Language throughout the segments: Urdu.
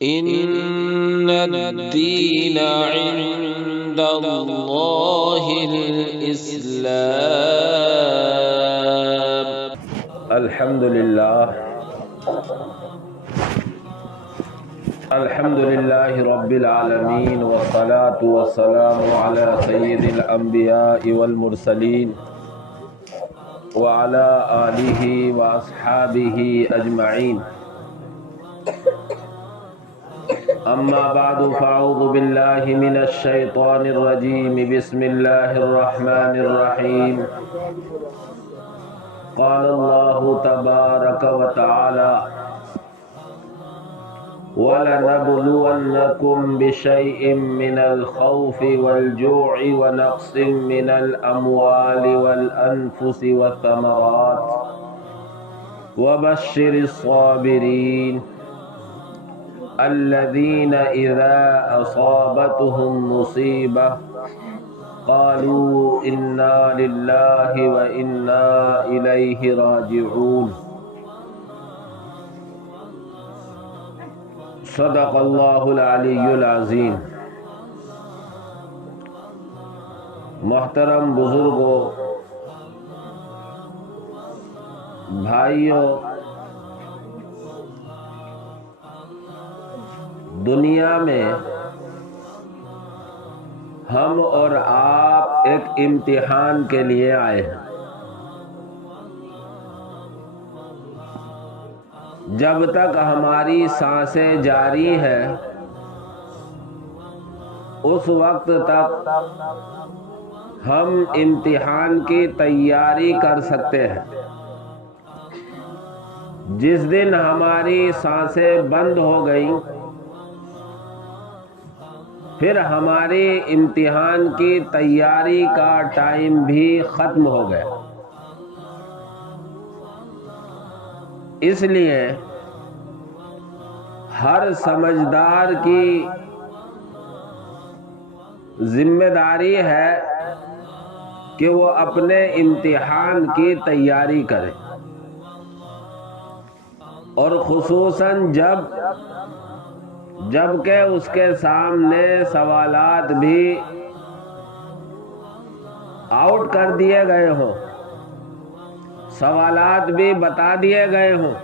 إن الدين عند الله الإسلام. الحمد لله رب العالمين، والصلاة والسلام على سيد الأنبياء والمرسلين وعلى آله وأصحابه أجمعين. أما بعد، فأعوذ بالله من الشيطان الرجيم. بسم الله الرحمن الرحيم. قال الله تبارك وتعالى: وَلَنَبْلُوَنَّكُمْ بِشَيْءٍ مِّنَ الْخَوْفِ وَالْجُوعِ وَنَقْصٍ مِّنَ الْأَمْوَالِ وَالْأَنفُسِ وَالثَّمَرَاتِ وَبَشِّرِ الصَّابِرِينَ الَّذِينَ إِذَا أَصَابَتْهُمْ مُصِيبَةٌ قَالُوا إِنَّا لِلَّهِ وَإِنَّا إِلَيْهِ راجعون. صدق اللہ العلی العظیم. محترم بزرگوں، بھائیوں، دنیا میں ہم اور آپ ایک امتحان کے لیے آئے ہیں. جب تک ہماری سانسیں جاری ہیں اس وقت تک ہم امتحان کی تیاری کر سکتے ہیں. جس دن ہماری سانسیں بند ہو گئیں پھر ہماری امتحان کی تیاری کا ٹائم بھی ختم ہو گیا. اس لیے ہر سمجھدار کی ذمہ داری ہے کہ وہ اپنے امتحان کی تیاری کرے، اور خصوصاً جب کہ اس کے سامنے سوالات بھی آؤٹ کر دیے گئے ہوں، سوالات بھی بتا دیے گئے ہوں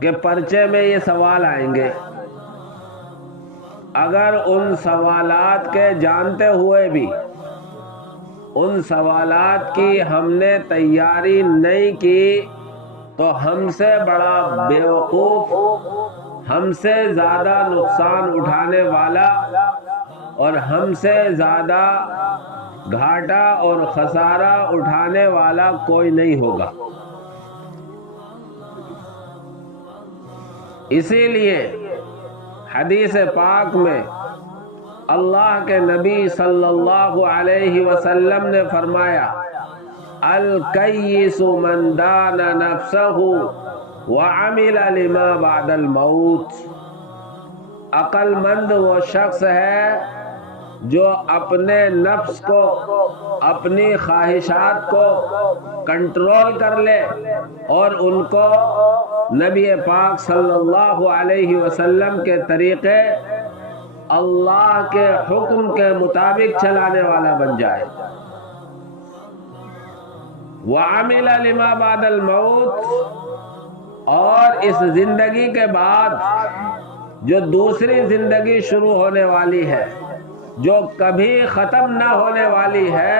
کہ پرچے میں یہ سوال آئیں گے. اگر ان سوالات کے جانتے ہوئے بھی ان سوالات کی ہم نے تیاری نہیں کی تو ہم سے بڑا بیوقوف، ہم سے زیادہ نقصان اٹھانے والا اور ہم سے زیادہ گھاٹا اور خسارہ اٹھانے والا کوئی نہیں ہوگا. اسی لیے حدیث پاک میں اللہ کے نبی صلی اللہ علیہ وسلم نے فرمایا: الکیس من دان نفسہ وعمل لما بعد الموت. عقل مند وہ شخص ہے جو اپنے نفس کو، اپنی خواہشات کو کنٹرول کر لے اور ان کو نبی پاک صلی اللہ علیہ وسلم کے طریقے، اللہ کے حکم کے مطابق چلانے والا بن جائے. وَعَمِلَ لِمَا بَعْدَ الْمَوْتِ، اور اس زندگی کے بعد جو دوسری زندگی شروع ہونے والی ہے، جو کبھی ختم نہ ہونے والی ہے،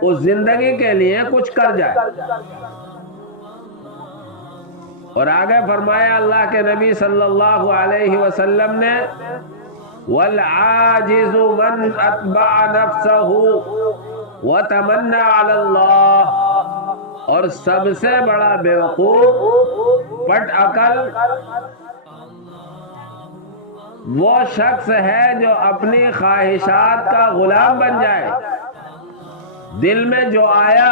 اس زندگی کے لیے کچھ کر جائے. اور آگے فرمایا اللہ کے نبی صلی اللہ علیہ وسلم نے: وَالْعَاجِزُ مَنْ أَتْبَعَ نَفْسَهُ وَتَمَنَّى عَلَى اللَّهِ، اور سب سے بڑا بیوقوف، پٹ عقل وہ شخص ہے جو اپنی خواہشات کا غلام بن جائے. دل میں جو آیا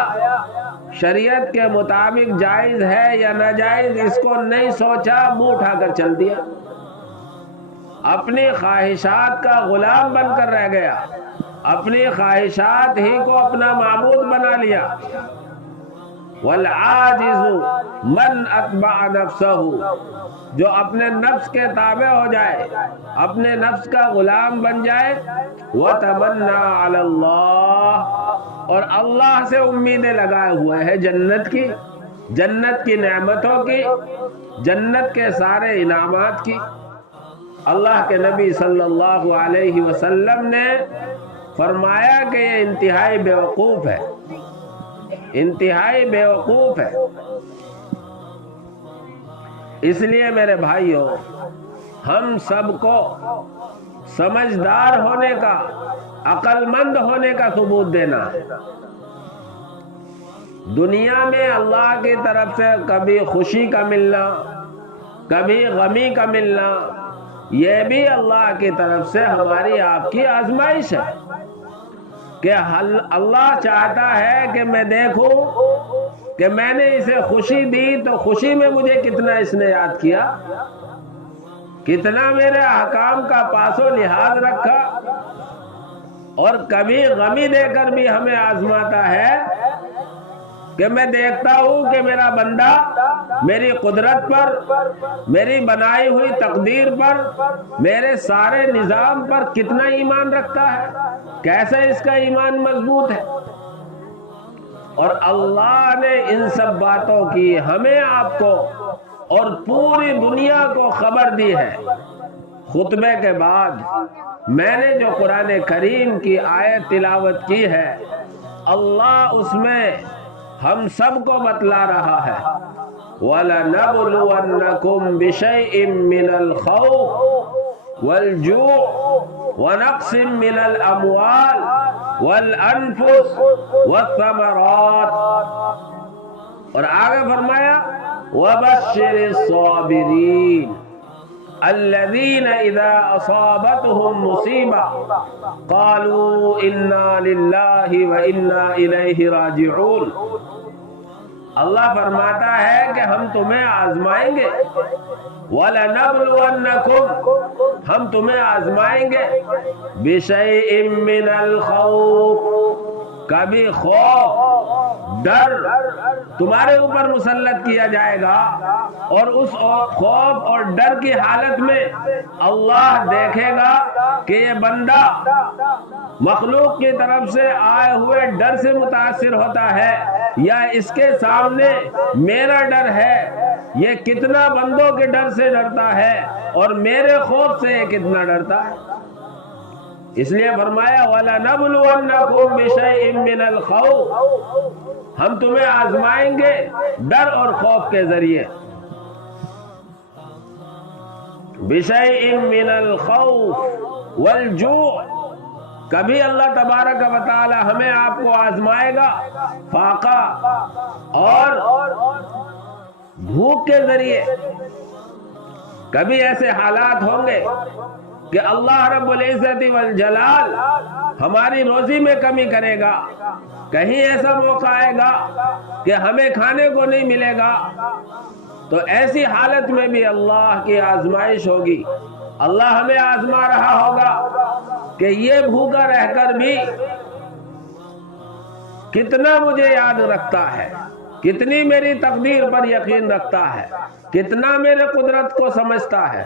شریعت کے مطابق جائز ہے یا ناجائز اس کو نہیں سوچا، منہ اٹھا کر چل دیا، اپنی خواہشات کا غلام بن کر رہ گیا، اپنی خواہشات ہی کو اپنا معبود بنا لیا. والعاجز من اتبع نفسہ، جو اپنے نفس کے تابع ہو جائے، اپنے نفس کا غلام بن جائے، وتمنى علی اللہ، اور اللہ سے امیدیں لگائے ہوئے ہے جنت کی نعمتوں کی، جنت کے سارے انعامات کی۔ اللہ کے نبی صلی اللہ علیہ وسلم نے فرمایا کہ یہ انتہائی بیوقوف ہے، انتہائی بیوقوف ہے۔ اس لیے میرے بھائیوں، ہم سب کو سمجھدار ہونے کا، عقل مند ہونے کا ثبوت دینا ہے۔ دنیا میں اللہ کی طرف سے کبھی خوشی کا ملنا، کبھی غمی کا ملنا، یہ بھی اللہ کی طرف سے ہماری آپ کی آزمائش ہے کہ اللہ چاہتا ہے کہ میں دیکھوں کہ میں نے اسے خوشی دی تو خوشی میں مجھے کتنا اس نے یاد کیا، کتنا میرے احکام کا پاس و لحاظ رکھا، اور کبھی غمی دے کر بھی ہمیں آزماتا ہے کہ میں دیکھتا ہوں کہ میرا بندہ میری قدرت پر، میری بنائی ہوئی تقدیر پر، میرے سارے نظام پر کتنا ایمان رکھتا ہے، کیسے اس کا ایمان مضبوط ہے۔ اور اللہ نے ان سب باتوں کی ہمیں، آپ کو اور پوری دنیا کو خبر دی ہے۔ خطبے کے بعد میں نے جو قرآن کریم کی آیت تلاوت کی ہے، اللہ اس میں ہم سب کو بتلا رہا ہے، وَلَنَبْلُوَنَّكُمْ بِشَيْءٍ مِّنَ الْخَوْفِ وَالْجُوعِ وَنَقْصٍ مِّنَ الْأَمْوَالِ وَالْأَنفُسِ وَالثَّمَرَاتِ، اور آگے فرمایا وَبَشِّرِ الصَّابِرِينَ الَّذِينَ إِذَا أَصَابَتْهُمْ مُصِيبَةٌ قَالُوا إِنَّا لِلَّهِ وَإِنَّا إِلَيْهِ رَاجِعُونَ۔ اللہ فرماتا ہے کہ ہم تمہیں آزمائیں گے، وَلَنَبْلُوَنَّكُمْ، ہم تمہیں آزمائیں گے، بِشَيْءٍ مِّنَ الْخَوْفِ، کبھی خوف، ڈر تمہارے اوپر مسلط کیا جائے گا، اور اس خوف اور ڈر کی حالت میں اللہ دیکھے گا کہ یہ بندہ مخلوق کی طرف سے آئے ہوئے ڈر سے متاثر ہوتا ہے یا اس کے سامنے میرا ڈر ہے، یہ کتنا بندوں کے ڈر سے ڈرتا ہے اور میرے خوف سے یہ کتنا ڈرتا ہے۔ اس لیے فرمایا وَلَنَبْلُوَنَّكُمْ بِشَيْءٍ مِّنَ الْخَوْفِ، ہم تمہیں آزمائیں گے ڈر اور خوف کے ذریعے، بِشَيْءٍ مِّنَ الْخَوْفِ وَالْجُوعِ، کبھی اللہ تبارک و تعالی ہمیں آپ کو آزمائے گا فاقہ اور بھوک کے ذریعے، کبھی ایسے حالات ہوں گے کہ اللہ رب العزت والجلال ہماری روزی میں کمی کرے گا، کہیں ایسا موقع آئے گا کہ ہمیں کھانے کو نہیں ملے گا، تو ایسی حالت میں بھی اللہ کی آزمائش ہوگی، اللہ ہمیں آزما رہا ہوگا کہ یہ بھوکا رہ کر بھی کتنا مجھے یاد رکھتا ہے، کتنی میری تقدیر پر یقین رکھتا ہے، کتنا میرے قدرت کو سمجھتا ہے۔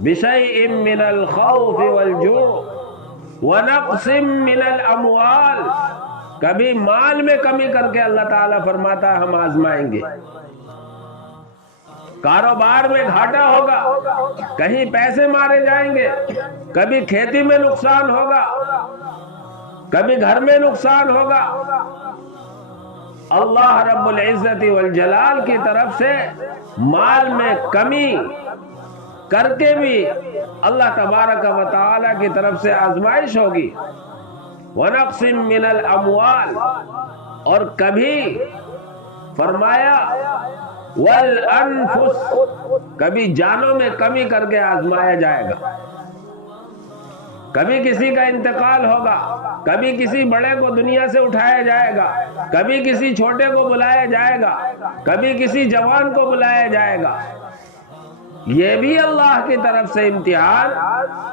بِشَيْءٍ مِّنَ الْخَوْفِ وَالْجُوعِ وَنَقْصٍ مِّنَ الْأَمْوَالِ، کبھی مال میں کمی کر کے اللہ تعالیٰ فرماتا ہے ہم آزمائیں گے، کاروبار میں گھاٹا ہوگا، کہیں پیسے مارے جائیں گے، کبھی کھیتی میں نقصان ہوگا، کبھی گھر میں نقصان ہوگا، اللہ رب العزت والجلال کی طرف سے مال میں کمی کر کے بھی اللہ تبارک و تعالی کی طرف سے آزمائش ہوگی۔ وَنَقْصٍ مِّنَ الْأَمْوَالِ، اور کبھی فرمایا وَالْأَنفُسِ، کبھی جانوں میں کمی کر کے آزمایا جائے گا، کبھی کسی کا انتقال ہوگا، کبھی کسی بڑے کو دنیا سے اٹھایا جائے گا، کبھی کسی چھوٹے کو بلایا جائے گا، کبھی کسی جوان کو بلایا جائے گا، یہ بھی اللہ کی طرف سے امتحان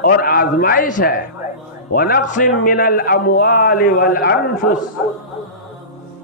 اور آزمائش ہے۔ وَنَقْصٍ مِّنَ الْأَمْوَالِ وَالْأَنفُسِ،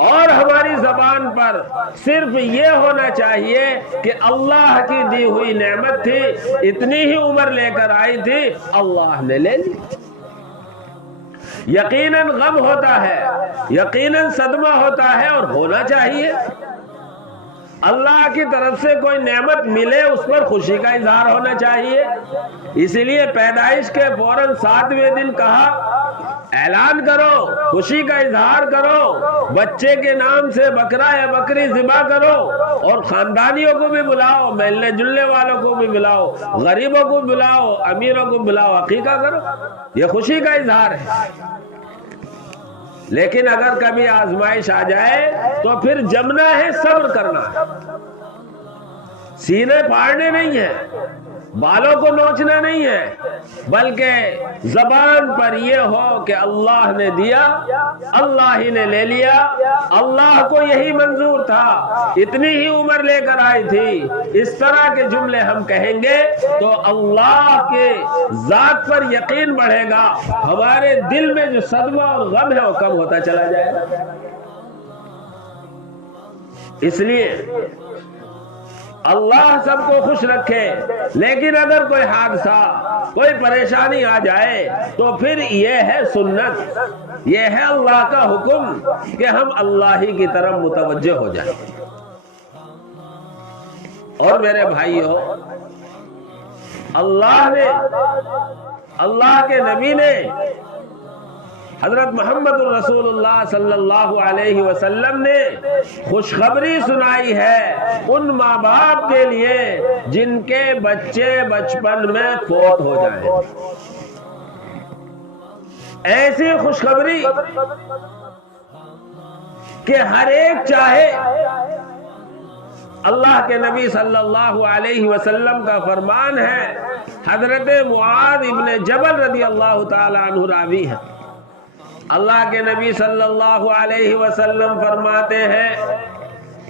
اور ہماری زبان پر صرف یہ ہونا چاہیے کہ اللہ کی دی ہوئی نعمت تھی، اتنی ہی عمر لے کر آئی تھی، اللہ نے لے لی۔ یقیناً غم ہوتا ہے، یقیناً صدمہ ہوتا ہے، اور ہونا چاہیے۔ اللہ کی طرف سے کوئی نعمت ملے اس پر خوشی کا اظہار ہونا چاہیے۔ اسی لیے پیدائش کے فوراً 7ویں دن کہا اعلان کرو، خوشی کا اظہار کرو، بچے کے نام سے بکرا یا بکری ذبح کرو، اور خاندانیوں کو بھی بلاؤ، ملنے جلنے والوں کو بھی بلاؤ، غریبوں کو بلاؤ، امیروں کو بلاؤ، عقیقہ کرو، یہ خوشی کا اظہار ہے۔ لیکن اگر کبھی آزمائش آ جائے تو پھر جمنا ہے، صبر کرنا ہے، سینے پھاڑنے نہیں ہیں، بالوں کو نوچنا نہیں ہے، بلکہ زبان پر یہ ہو کہ اللہ نے دیا، اللہ ہی نے لے لیا، اللہ کو یہی منظور تھا، اتنی ہی عمر لے کر آئی تھی۔ اس طرح کے جملے ہم کہیں گے تو اللہ کے ذات پر یقین بڑھے گا، ہمارے دل میں جو صدمہ اور غم ہے وہ کم ہوتا چلا جائے گا۔ اس لیے اللہ سب کو خوش رکھے، لیکن اگر کوئی حادثہ، کوئی پریشانی آ جائے تو پھر یہ ہے سنت، یہ ہے اللہ کا حکم کہ ہم اللہ ہی کی طرف متوجہ ہو جائیں۔ اور میرے بھائیوں، اللہ کے نبی نے حضرت محمد الرسول اللہ صلی اللہ علیہ وسلم نے خوشخبری سنائی ہے ان ماں باپ کے لیے جن کے بچے بچپن میں فوت ہو جائیں۔ ایسی خوشخبری کہ ہر ایک چاہے۔ اللہ کے نبی صلی اللہ علیہ وسلم کا فرمان ہے، حضرت معاذ ابن جبل رضی اللہ تعالی عنہ راوی ہے، اللہ کے نبی صلی اللہ علیہ وسلم فرماتے ہیں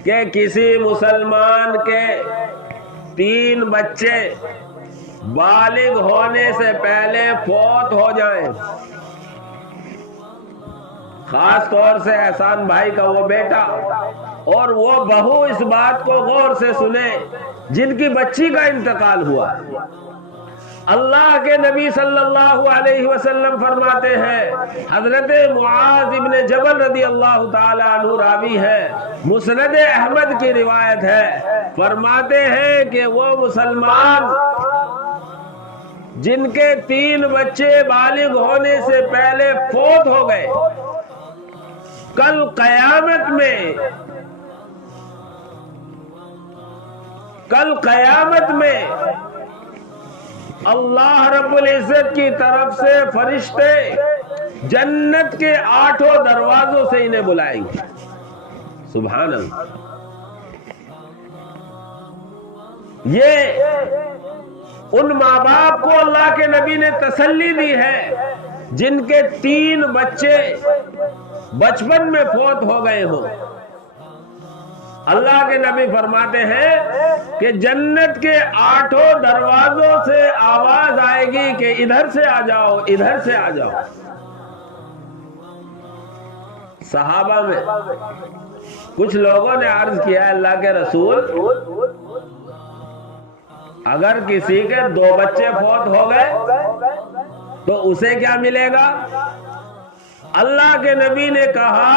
کہ کسی مسلمان کے 3 بچے بالغ ہونے سے پہلے فوت ہو جائیں، خاص طور سے احسان بھائی کا وہ بیٹا اور وہ بہو اس بات کو غور سے سنے جن کی بچی کا انتقال ہوا۔ اللہ کے نبی صلی اللہ علیہ وسلم فرماتے ہیں، حضرت معاذ ابن جبل رضی اللہ تعالی عنہ راوی ہے، مسند احمد کی روایت ہے، فرماتے ہیں کہ وہ مسلمان جن کے 3 بچے بالغ ہونے سے پہلے فوت ہو گئے، کل قیامت میں اللہ رب العزت کی طرف سے فرشتے جنت کے 8 دروازوں سے انہیں بلائیں گے۔ سبحان اللہ۔ یہ ان ماں باپ کو اللہ کے نبی نے تسلی دی ہے جن کے 3 بچے بچپن میں فوت ہو گئے ہوں۔ اللہ کے نبی فرماتے ہیں کہ جنت کے 8 دروازوں سے آواز آئے گی کہ ادھر سے آ جاؤ، ادھر سے آ جاؤ۔ صحابہ میں کچھ لوگوں نے عرض کیا، اللہ کے رسول، اگر کسی کے 2 بچے فوت ہو گئے تو اسے کیا ملے گا؟ اللہ کے نبی نے کہا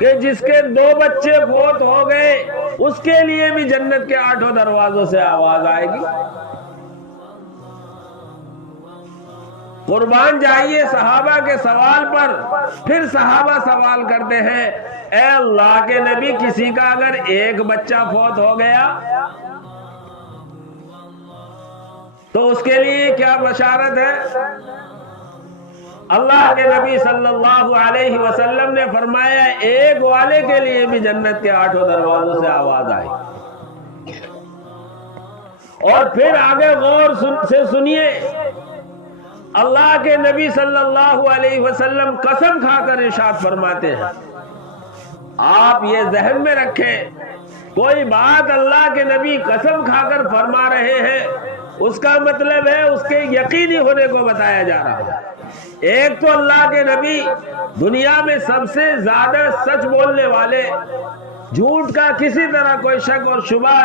کہ جس کے 2 بچے فوت ہو گئے اس کے لیے بھی جنت کے 8 دروازوں سے آواز آئے گی۔ قربان جائیے صحابہ کے سوال پر۔ پھر صحابہ سوال کرتے ہیں، اے اللہ کے نبی، کسی کا اگر 1 بچہ فوت ہو گیا تو اس کے لیے کیا بشارت ہے؟ اللہ کے نبی صلی اللہ علیہ وسلم نے فرمایا، 1 والے کے لیے بھی جنت کے 8 دروازوں سے آواز آئی۔ اور پھر آگے غور سے سنیے، اللہ کے نبی صلی اللہ علیہ وسلم قسم کھا کر ارشاد فرماتے ہیں، آپ یہ ذہن میں رکھیں، کوئی بات اللہ کے نبی قسم کھا کر فرما رہے ہیں، اس کا مطلب ہے اس کے یقینی ہونے کو بتایا جا رہا ہے۔ ایک تو اللہ کے نبی دنیا میں سب سے زیادہ سچ بولنے والے، جھوٹ کا کسی طرح کوئی شک اور شبہ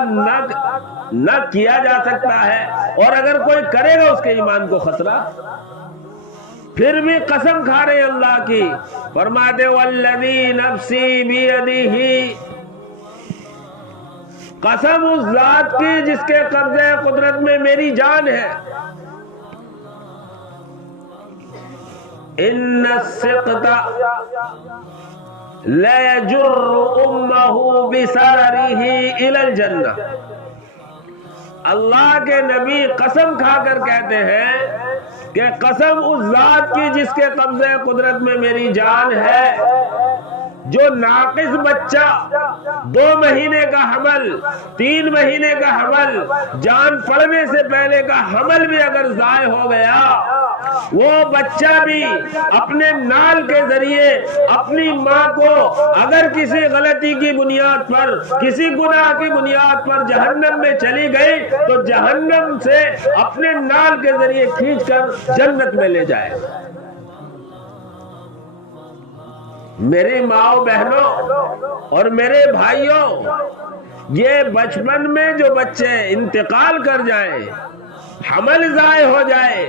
نہ کیا جا سکتا ہے، اور اگر کوئی کرے گا اس کے ایمان کو خطرہ۔ پھر بھی قسم کھا رہے اللہ کی، فرماتے والذی نفسی بیدہ، قسم اس ذات کی جس کے قبضے قدرت میں میری جان ہے، ان السقط لیجر امہ بسررہ الی الجنہ۔ اللہ کے نبی قسم کھا کر کہتے ہیں کہ قسم اس ذات کی جس کے قبضے قدرت میں میری جان ہے، جو ناقص بچہ 2 مہینے کا حمل، 3 مہینے کا حمل، جان پڑنے سے پہلے کا حمل بھی اگر ضائع ہو گیا، وہ بچہ بھی اپنے نال کے ذریعے اپنی ماں کو اگر کسی غلطی کی بنیاد پر، کسی گناہ کی بنیاد پر جہنم میں چلی گئی تو جہنم سے اپنے نال کے ذریعے کھینچ کر جنت میں لے جائے۔ میری ماؤں بہنوں اور میرے بھائیوں، یہ بچپن میں جو بچے انتقال کر جائیں، حمل ضائع ہو جائے،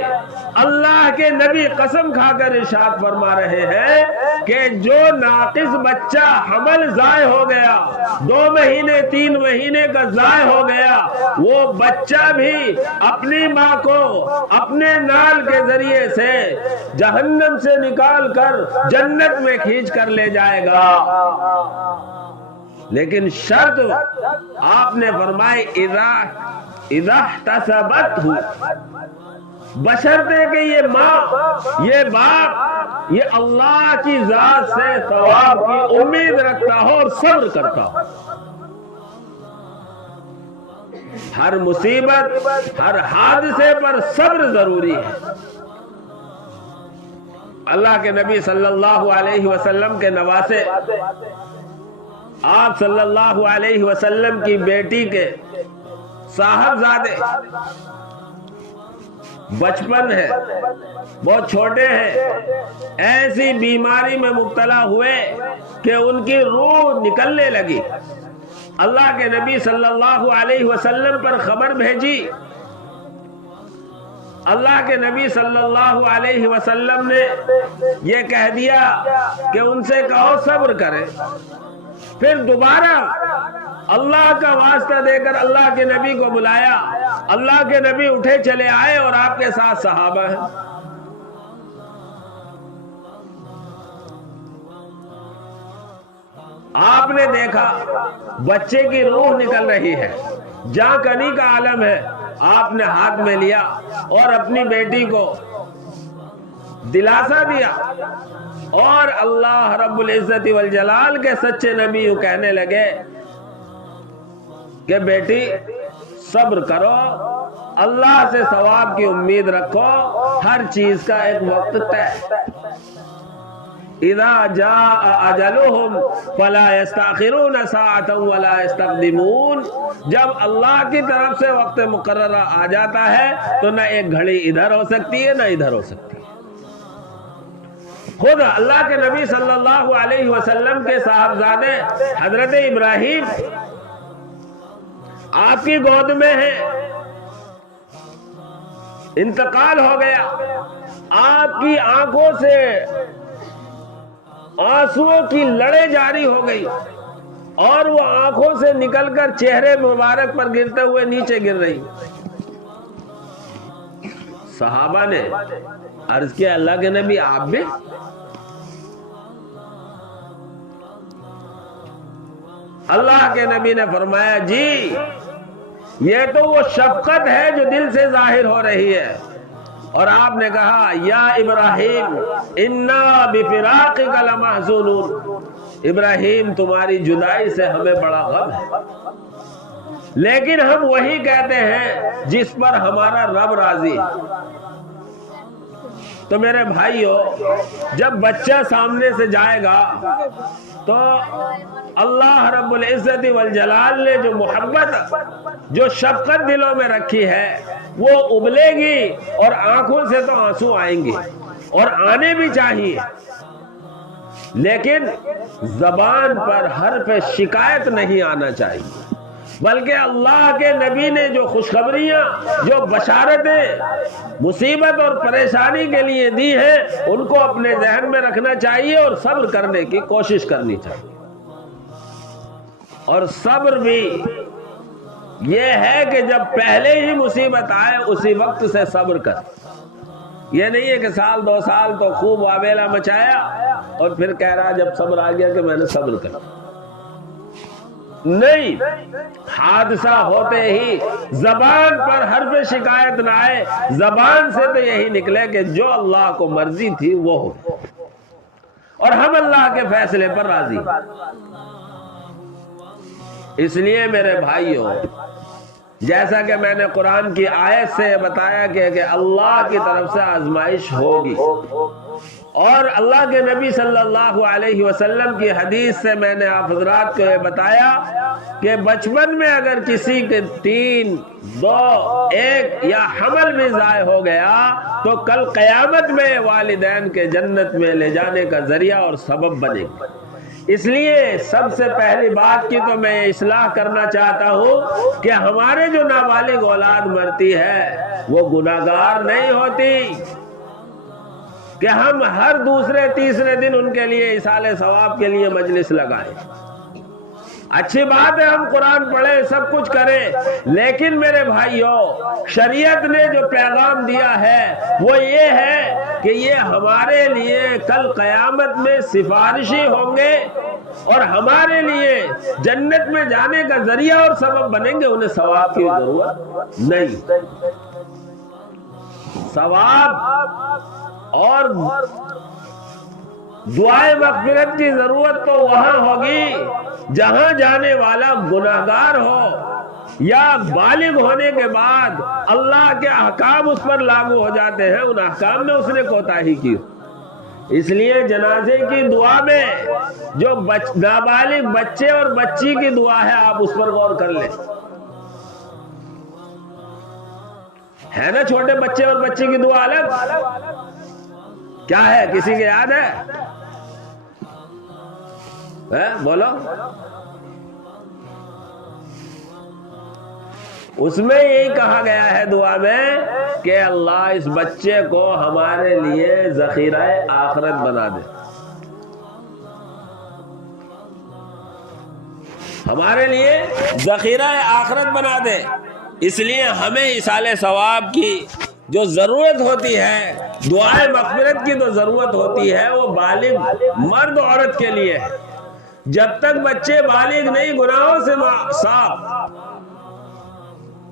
اللہ کے نبی قسم کھا کر ارشاد فرما رہے ہیں کہ جو ناقص بچہ حمل ضائع ہو گیا، 2 مہینے 3 مہینے کا ضائع ہو گیا، وہ بچہ بھی اپنی ماں کو اپنے نال کے ذریعے سے جہنم سے نکال کر جنت میں کھینچ کر لے جائے گا۔ لیکن شرط آپ نے فرمائی اذا احتسبتہ، بشرطے کہ یہ ماں، یہ باپ، یہ اللہ کی ذات سے ثواب کی امید رکھتا ہو اور صبر کرتا ہو۔ ہر مصیبت، ہر حادثے پر صبر ضروری ہے۔ اللہ کے نبی صلی اللہ علیہ وسلم کے نواسے، آپ صلی اللہ علیہ وسلم کی بیٹی کے صاحبزادے بچپن ہے، بہت چھوٹے ہیں، ایسی بیماری میں مبتلا ہوئے کہ ان کی روح نکلنے لگی۔ اللہ کے نبی صلی اللہ علیہ وسلم پر خبر بھیجی۔ اللہ کے نبی صلی اللہ علیہ وسلم نے یہ کہہ دیا کہ ان سے کہو صبر کریں۔ پھر دوبارہ اللہ کا واسطہ دے کر اللہ کے نبی کو بلایا۔ اللہ کے نبی اٹھے چلے آئے اور آپ کے ساتھ صحابہ ہیں۔ آپ نے دیکھا بچے کی روح نکل رہی ہے، جاں کنی کا عالم ہے۔ آپ نے ہاتھ میں لیا اور اپنی بیٹی کو دلاسا دیا، اور اللہ رب العزت والجلال کے سچے نبی یوں کہنے لگے کہ بیٹی صبر کرو، اللہ سے ثواب کی امید رکھو، ہر چیز کا ایک وقت طے۔ اذا جاء اجلهم فلا يستأخرون ساعة ولا يستقدمون، جب اللہ کی طرف سے وقت مقررہ آ جاتا ہے تو نہ ایک گھڑی ادھر ہو سکتی ہے نہ ادھر ہو سکتی ہے۔ خود اللہ کے نبی صلی اللہ علیہ وسلم کے صاحبزادے حضرت ابراہیم آپ کی گود میں ہے، انتقال ہو گیا، آپ کی آنکھوں سے آنسوؤں کی لڑیں جاری ہو گئی، اور وہ آنکھوں سے نکل کر چہرے مبارک پر گرتے ہوئے نیچے گر رہی۔ صحابہ نے عرض کیا اللہ کے نبی آپ بھی؟ اللہ کے نبی نے فرمایا جی، یہ تو وہ شفقت ہے جو دل سے ظاہر ہو رہی ہے۔ اور آپ نے کہا یا ابراہیم انا بفراقک لمحزونون، ابراہیم تمہاری جدائی سے ہمیں بڑا غم ہے، لیکن ہم وہی کہتے ہیں جس پر ہمارا رب راضی ہے۔ تو میرے بھائیو، جب بچہ سامنے سے جائے گا تو اللہ رب العزت والجلال نے جو محبت، جو شفقت دلوں میں رکھی ہے وہ ابلے گی، اور آنکھوں سے تو آنسو آئیں گے، اور آنے بھی چاہیے، لیکن زبان پر حرف شکایت نہیں آنا چاہیے، بلکہ اللہ کے نبی نے جو خوشخبریاں، جو بشارتیں مصیبت اور پریشانی کے لیے دی ہیں، ان کو اپنے ذہن میں رکھنا چاہیے اور صبر کرنے کی کوشش کرنی چاہیے۔ اور صبر بھی یہ ہے کہ جب پہلے ہی مصیبت آئے اسی وقت سے صبر کر، یہ نہیں ہے کہ سال 2 سال تو خوب واویلا مچایا اور پھر کہہ رہا جب صبر آ گیا کہ میں نے صبر کر، نہیں، حادثہ ہوتے ہی زبان پر حرف شکایت نہ آئے، زبان سے تو یہی نکلے کہ جو اللہ کو مرضی تھی وہ ہو، اور ہم اللہ کے فیصلے پر راضی۔ اس لیے میرے بھائیوں، جیسا کہ میں نے قرآن کی آیت سے بتایا کہ اللہ کی طرف سے آزمائش ہوگی، اور اللہ کے نبی صلی اللہ علیہ وسلم کی حدیث سے میں نے آپ حضرات کو یہ بتایا کہ بچپن میں اگر کسی کے 3، 2، 1 یا حمل بھی ضائع ہو گیا تو کل قیامت میں والدین کے جنت میں لے جانے کا ذریعہ اور سبب بنے گا۔ اس لیے سب سے پہلی بات کی تو میں اصلاح کرنا چاہتا ہوں کہ ہمارے جو نابالغ اولاد مرتی ہے وہ گناہگار نہیں ہوتی کہ ہم ہر دوسرے تیسرے دن ان کے لیے ایصال ثواب کے لیے مجلس لگائیں۔ اچھی بات ہے ہم قرآن پڑھیں، سب کچھ کریں، لیکن میرے بھائیوں، شریعت نے جو پیغام دیا ہے وہ یہ ہے کہ یہ ہمارے لیے کل قیامت میں سفارشی ہوں گے اور ہمارے لیے جنت میں جانے کا ذریعہ اور سبب بنیں گے، انہیں ثواب کی ضرورت نہیں۔ ثواب اور دعائے مغفرت کی ضرورت تو وہاں ہوگی جہاں جانے والا گناہگار ہو یا بالغ ہونے کے بعد اللہ کے احکام اس پر لاگو ہو جاتے ہیں، ان احکام میں اس نے کوتاہی کی۔ اس لیے جنازے کی دعا میں جو نابالغ بچے اور بچی کی دعا ہے آپ اس پر غور کر لیں، ہے نا؟ چھوٹے بچے اور بچی کی دعا الگ، کیا ہے کسی کے یاد ہے؟ بولو۔ اس میں یہی کہا گیا ہے دعا میں کہ اللہ اس بچے کو ہمارے لیے ذخیرہ آخرت بنا دے، ہمارے لیے ذخیرہ آخرت بنا دے۔ اس لیے ہمیں ایصال ثواب کی جو ضرورت ہوتی ہے، دعائے مغفرت کی تو ضرورت ہوتی ہے، وہ بالغ مرد عورت کے لیے ہے۔ جب تک بچے بالغ نہیں گناہوں سے صاف،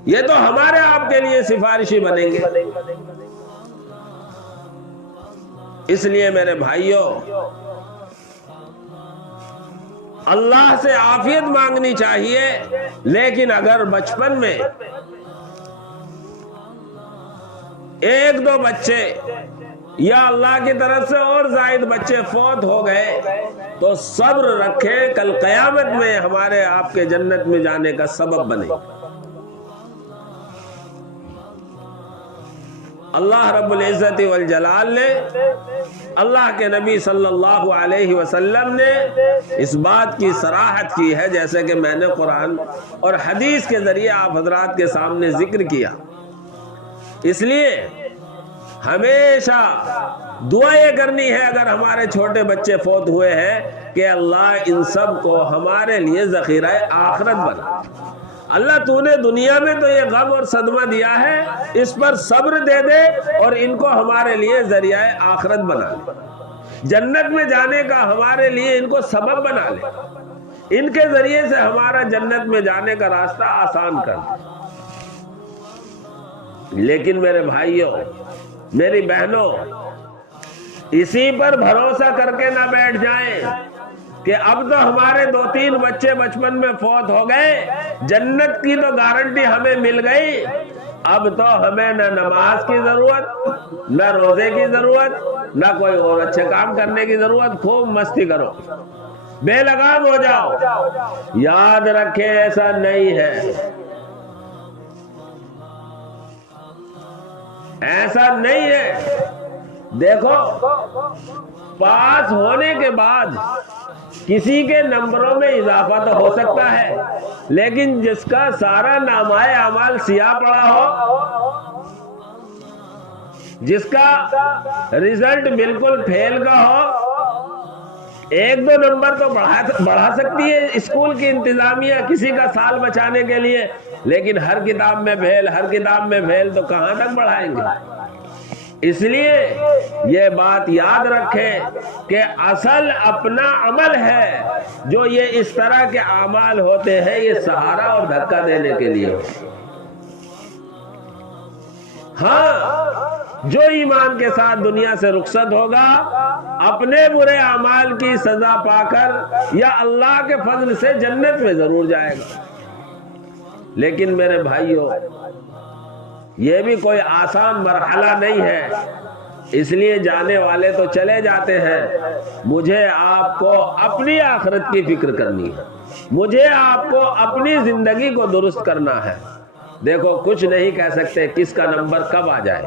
یہ تو ہمارے آپ کے لیے سفارشی بنیں گے۔ اس لیے میرے بھائیوں، اللہ سے عافیت مانگنی چاہیے، لیکن اگر بچپن میں 1-2 بچے یا اللہ کی طرف سے اور زائد بچے فوت ہو گئے تو صبر رکھے، کل قیامت میں ہمارے آپ کے جنت میں جانے کا سبب بنے۔ اللہ رب العزت والجلال نے، اللہ کے نبی صلی اللہ علیہ وسلم نے اس بات کی صراحت کی ہے، جیسے کہ میں نے قرآن اور حدیث کے ذریعے آپ حضرات کے سامنے ذکر کیا۔ اس لیے ہمیشہ دعا یہ کرنی ہے اگر ہمارے چھوٹے بچے فوت ہوئے ہیں کہ اللہ ان سب کو ہمارے لیے ذخیرہ آخرت بنا۔ اللہ تو نے دنیا میں تو یہ غم اور صدمہ دیا ہے، اس پر صبر دے دے اور ان کو ہمارے لیے ذریعہ آخرت بنا لے، جنت میں جانے کا ہمارے لیے ان کو سبب بنا لے، ان کے ذریعے سے ہمارا جنت میں جانے کا راستہ آسان کر دے۔ لیکن میرے بھائیوں، میری بہنوں، اسی پر بھروسہ کر کے نہ بیٹھ جائیں کہ اب تو ہمارے 2-3 بچے بچپن میں فوت ہو گئے، جنت کی تو گارنٹی ہمیں مل گئی، اب تو ہمیں نہ نماز کی ضرورت، نہ روزے کی ضرورت، نہ کوئی اور اچھے کام کرنے کی ضرورت، خوب مستی کرو، بے لگام ہو جاؤ۔ یاد رکھیں ایسا نہیں ہے، ایسا نہیں ہے۔ دیکھو پاس ہونے کے بعد کسی کے نمبروں میں اضافہ تو ہو سکتا ہے، لیکن جس کا سارا نامہ اعمال سیاہ پڑا ہو، جس کا رزلٹ بالکل فیل کا ہو، ایک دو نمبر تو بڑھا سکتی ہے اسکول کی انتظامیہ کسی کا سال بچانے کے لیے، لیکن ہر کتاب میں فیل تو کہاں تک بڑھائیں گے؟ اس لیے یہ بات یاد رکھیں کہ اصل اپنا عمل ہے، جو یہ اس طرح کے اعمال ہوتے ہیں یہ سہارا اور دھکا دینے کے لیے۔ ہاں، جو ایمان کے ساتھ دنیا سے رخصت ہوگا اپنے برے اعمال کی سزا پا کر یا اللہ کے فضل سے جنت میں ضرور جائے گا۔ لیکن میرے بھائیوں، یہ بھی کوئی آسان مرحلہ نہیں ہے، اس لیے جانے والے تو چلے جاتے ہیں، مجھے آپ کو اپنی آخرت کی فکر کرنی ہے، مجھے آپ کو اپنی زندگی کو درست کرنا ہے۔ دیکھو کچھ نہیں کہہ سکتے کس کا نمبر کب آ جائے،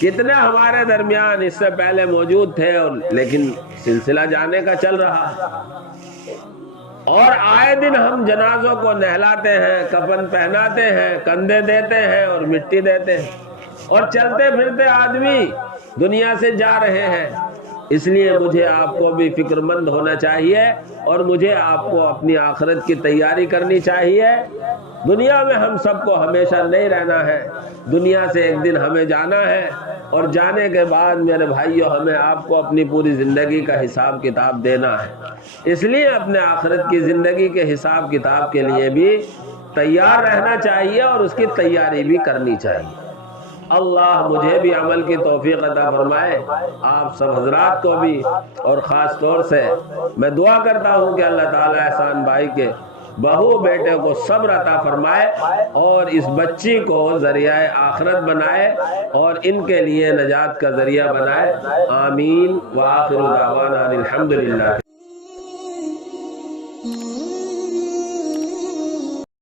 کتنے ہمارے درمیان اس سے پہلے موجود تھے لیکن سلسلہ جانے کا چل رہا ہے، اور آئے دن ہم جنازوں کو نہلاتے ہیں، کفن پہناتے ہیں، کندھے دیتے ہیں اور مٹی دیتے ہیں، اور چلتے پھرتے آدمی دنیا سے جا رہے ہیں۔ اس لیے مجھے آپ کو بھی فکر مند ہونا چاہیے، اور مجھے آپ کو اپنی آخرت کی تیاری کرنی چاہیے۔ دنیا میں ہم سب کو ہمیشہ نہیں رہنا ہے، دنیا سے ایک دن ہمیں جانا ہے، اور جانے کے بعد میرے بھائیوں ہمیں آپ کو اپنی پوری زندگی کا حساب کتاب دینا ہے۔ اس لیے اپنے آخرت کی زندگی کے حساب کتاب کے لیے بھی تیار رہنا چاہیے اور اس کی تیاری بھی کرنی چاہیے۔ اللہ مجھے بھی عمل کی توفیق عطا فرمائے، آپ سب حضرات کو بھی، اور خاص طور سے میں دعا کرتا ہوں کہ اللہ تعالیٰ احسان بھائی کے بہو بیٹے کو صبر عطا فرمائے اور اس بچی کو ذریعہ آخرت بنائے اور ان کے لیے نجات کا ذریعہ بنائے۔ آمین۔ وآخر دعوانا الحمدللہ۔